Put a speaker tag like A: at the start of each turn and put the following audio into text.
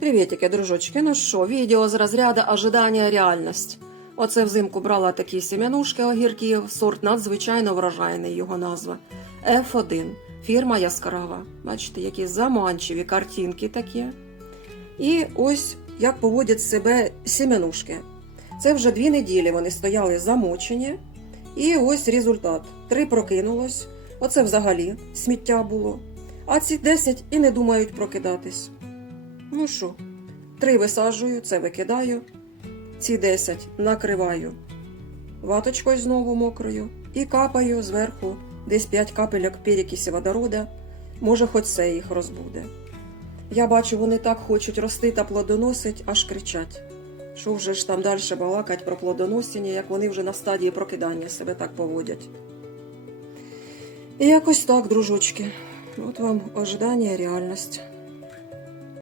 A: Привітики, дружочки. Ну що, відео з розряду ожидання реальність. Оце взимку брала такі сім'янушки огірків, сорт надзвичайно врожайний його назва. F1, фірма яскрава. Бачите, які заманчиві картинки такі. І ось як поводять себе сім'янушки. Це вже дві неділі вони стояли замочені. І ось результат. Три прокинулось. Оце взагалі сміття було. А ці 10 і не думають прокидатись. Ну що, три висаджую, це викидаю. Ці 10 накриваю ваточкою знову мокрою і капаю зверху десь 5 капельок перекисі водорода. Може, хоч це їх розбуде. Я бачу, вони так хочуть рости та плодоносить, аж кричать. Що вже ж там далі балакать про плодоносіння, як вони вже на стадії прокидання себе так поводять. І якось так, дружочки. От вам ожидання реальність.